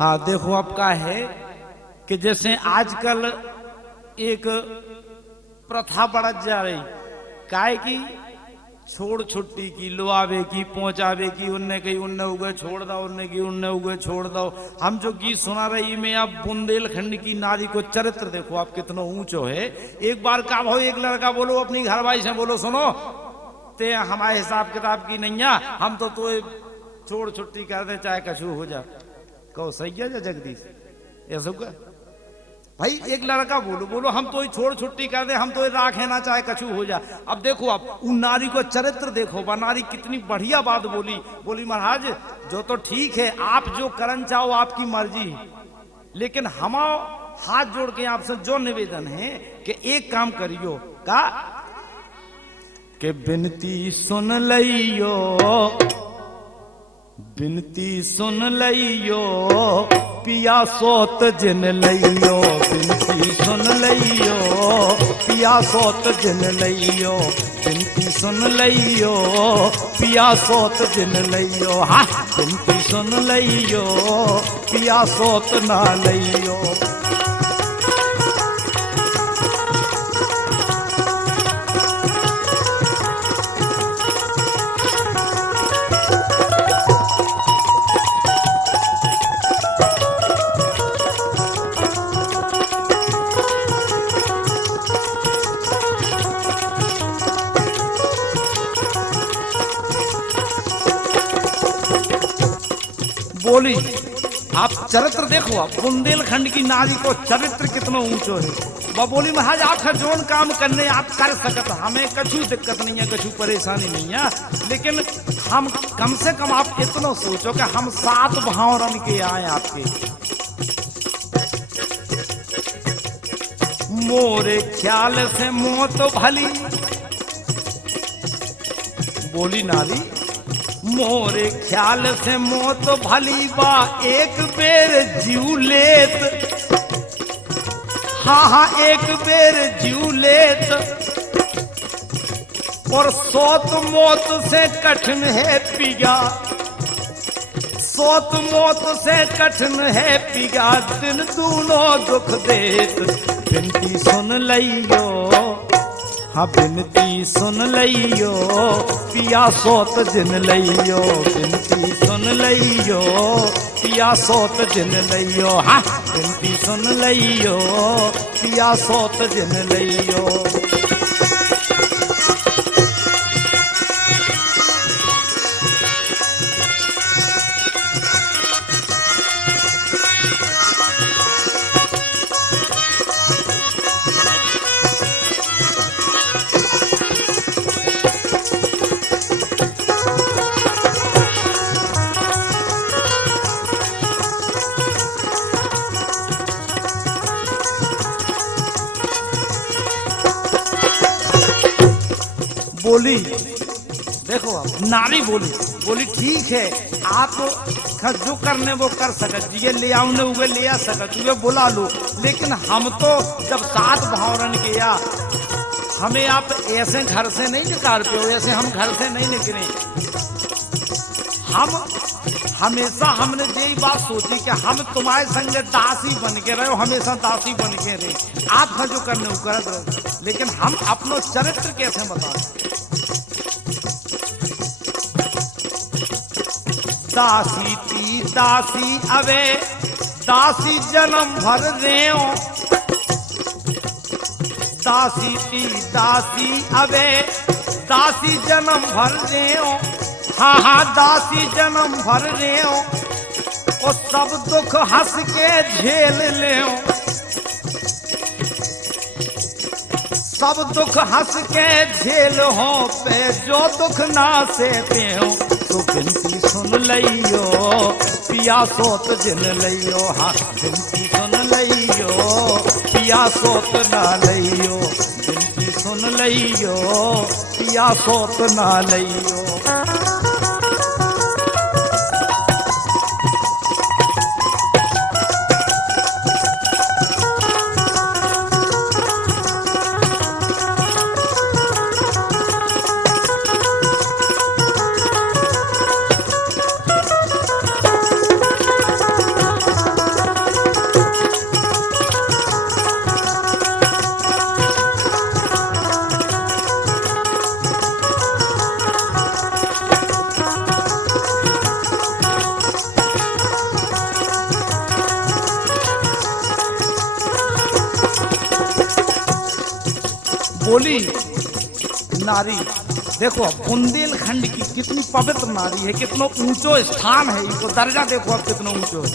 हाँ देखो अब का है कि जैसे आजकल एक प्रथा बढ़त जा रही काहे की छोड़ छुट्टी की लुआवे की पहुंचावे की उनने कही उनने उगे छोड़ दो उनने की उनने उगे छोड़ दो। हम जो गीत सुना रही में आप बुंदेलखंड की नारी को चरित्र देखो आप कितना ऊंचो है। एक बार का भाव एक लड़का बोलो अपनी घरवाली से बोलो सुनो ते हमारे हिसाब किताब की नहीं है हम तो छोड़ छुट्टी कर दे चाहे कछु हो जा कहो सही है जगदीश ऐसा क्या भाई एक लड़का बोलो बोलो हम तो छोड़ छुट्टी कर दे हम तो राखे ना चाहे कछु हो जा। अब देखो आप उन नारी को चरित्र देखो वह नारी कितनी बढ़िया बात बोली बोली महाराज जो तो ठीक है आप जो करन चाहो आपकी मर्जी लेकिन हम हाथ जोड़ के आपसे जो निवेदन है कि एक काम करियो का के बिनती सुन लियो बिनती सुन लियो पिया सोत जिन लियो बिनती सुन लियो पिया सोत जिन लियो बिनती सुन लियो पिया सोत जिन लियो हाँ बिनती सुन लियो पिया सोत ना लियो। बोली आप चरित्र देखो आप बुंदेलखंड की नारी को चरित्र कितना ऊंचो है। वह बोली महाराज आप जोन काम करने आप कर सकत हमें कछु दिक्कत नहीं है कछु परेशानी नहीं है लेकिन हम कम से कम आप इतना सोचो कि हम 7 भाव रन के आए आपके मोरे ख्याल से मौत भली बोली नारी मोरे ख्याल से मौत भली बा एक बेर जीव लेत हाँ हाँ एक बेर जीव लेत और सोत मौत से कठिन है पिया सोत मौत से कठिन है पिया दिन दूनो दुख देत बिनती सुन लियो हाँ बिनती सुन लियो पिया सोत जिन लियो बिनती सुन लियो पिया सोत जिन लियो हाँ बिनती सुन लियो पिया सोत जिन लियो। बोली देखो आप नारी बोली बोली ठीक है आप जो करने वो कर सकत ये ले आउने उगे ले आ सकत उगे बुला लो लेकिन हम तो जब 7 भावरन किया हमें आप ऐसे घर से नहीं निकाल पे हो ऐसे हम घर से नहीं निकले। हम हमेशा हमने यही बात सोची कि हम तुम्हारे संग दासी बन के रहे हमेशा दासी बन के रहे आप जो करने वो करत रहो लेकिन हम अपनो चरित्र कैसे बताएं। दासी ती दासी अवे दासी जन्म भर रेओ दासी ती दासी अवे दासी जन्म भर रेओ हाँ हाँ दासी जन्म भर रेओ और सब दुख हंस के झेल लेओ सब दुख हंस के झेल हो पे जो दुख ना सहते हो तो बिनती सुन लियो पिया सोत जिन लियो हाँ बिनती सुन लियो पिया सोत ना लियो बिनती सुन लियो पिया सोत ना लियो। बोली नारी देखो बुंदेलखंड की कितनी पवित्र नारी है, कितना ऊंचो स्थान है, इनको दर्जा देखो अब कितना ऊंचो है।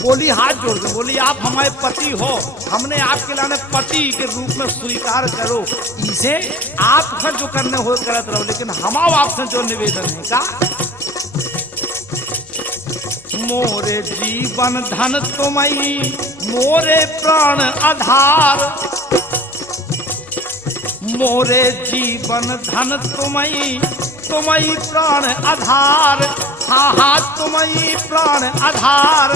बोली हाथ जोड़ के बोली आप हमारे पति हो, हमने आपके लाने पति के रूप में स्वीकार करो, इसे आप जो करने हो करत रहो, लेकिन हमारा आपसे जो निवेदन है का मोरे जीवन धन तुम्हारी मोरे प्राण आधार, मोरे जीवन धन तुम्हारी तुम्हारी प्राण आधार, हाँ हाँ तुम्हारी प्राण आधार।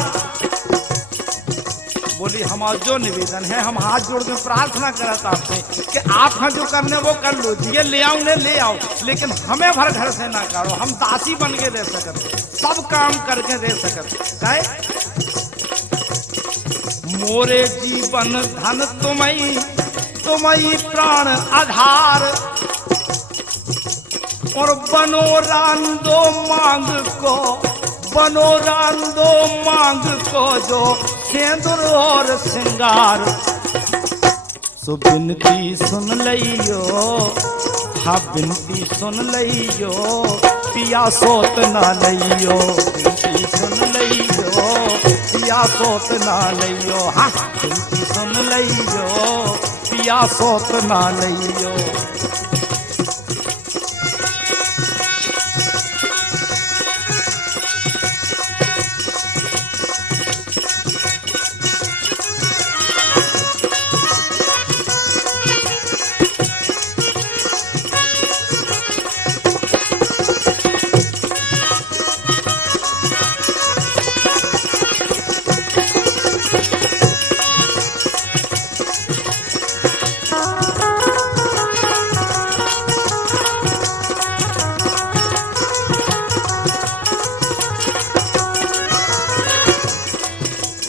बोली हमारा जो निवेदन है हम हाथ जोड़ के प्रार्थना करत आपसे कि आप हाँ जो करने वो कर लो, ये ले आओ ने ले आओ, लेकिन हमें भर घर से ना करो, हम दासी बन के रह सकत, सब काम करके रह सकत। काय मोरे जीवन धन तुम्हारी तुम्हारी प्राण आधार, और बनो रांदो मांग को, बनो रांदो मांग को जो सिंदूर और श्रृंगार। सो बिनती सुन लियो, हाँ बिनती सुन लियो, पिया सोत ना लियो, बिनती सुन लियो, पिया सोत ना लियो, हाँ बिनती सुन लियो, पिया सोत ना लियो।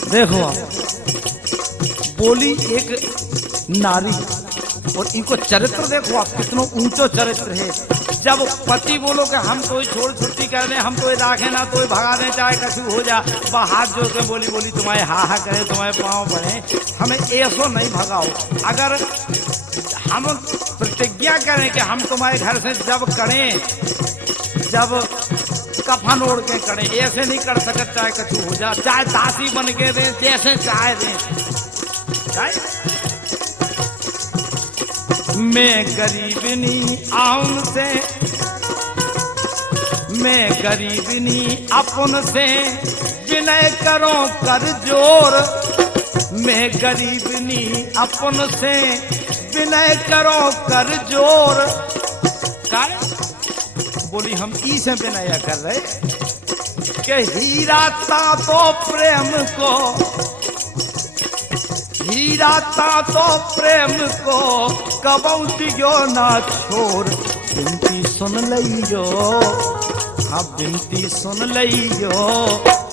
देखो बोली एक नारी और इनको चरित्र देखो आप कितना ऊंचो चरित्र है। जब पति बोलो कि हम तो छोड़ छुट्टी कर दें, हम तो राखे ना तो भगा दें, चाहे कछु हो जा, हाथ जोड़ के बोली बोली तुम्हारे हा करे, तुम्हारे पाँव बढ़े, हमें ऐसो नहीं भगाओ। अगर हम प्रतिज्ञा करें कि हम तुम्हारे घर से जब करें, जब कफन ओढ़ के करें, ऐसे नहीं कर सकते, चाहे कछु हो जा, चाहे दासी बन के दें, जैसे चाहे दें। मैं गरीबनी आउन से, मैं गरीबनी अपन से विनय करो कर जोर, मैं गरीबनी अपन से विनय करो कर जोर। काय बोली हम ई से विनय कर रहे कि हीरा ता तो प्रेम को, हीरा ता तो प्रेम को कबऊ दियो ना छोड़। बिनती सुन लियो, हाँ बिनती सुन लियो,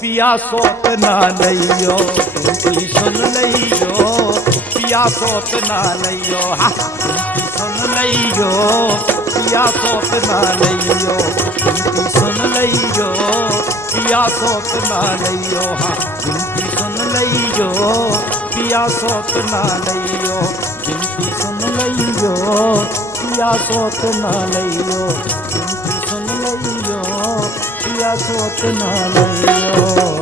पिया सोत ना लियो, बिनती सुन लियो, पिया सोत ना लियो, हाँ बिनती सुन लियो, पिया सोत ना लियो, बिनती सुन लियो, पिया सोत ना लियो, हाँ बिनती सुन लियो, पिया सोत ना लियो, बिनती सुन लियो, पिया सोत ना लियो, बिनती सुन लियो, पिया सोत ना लियो।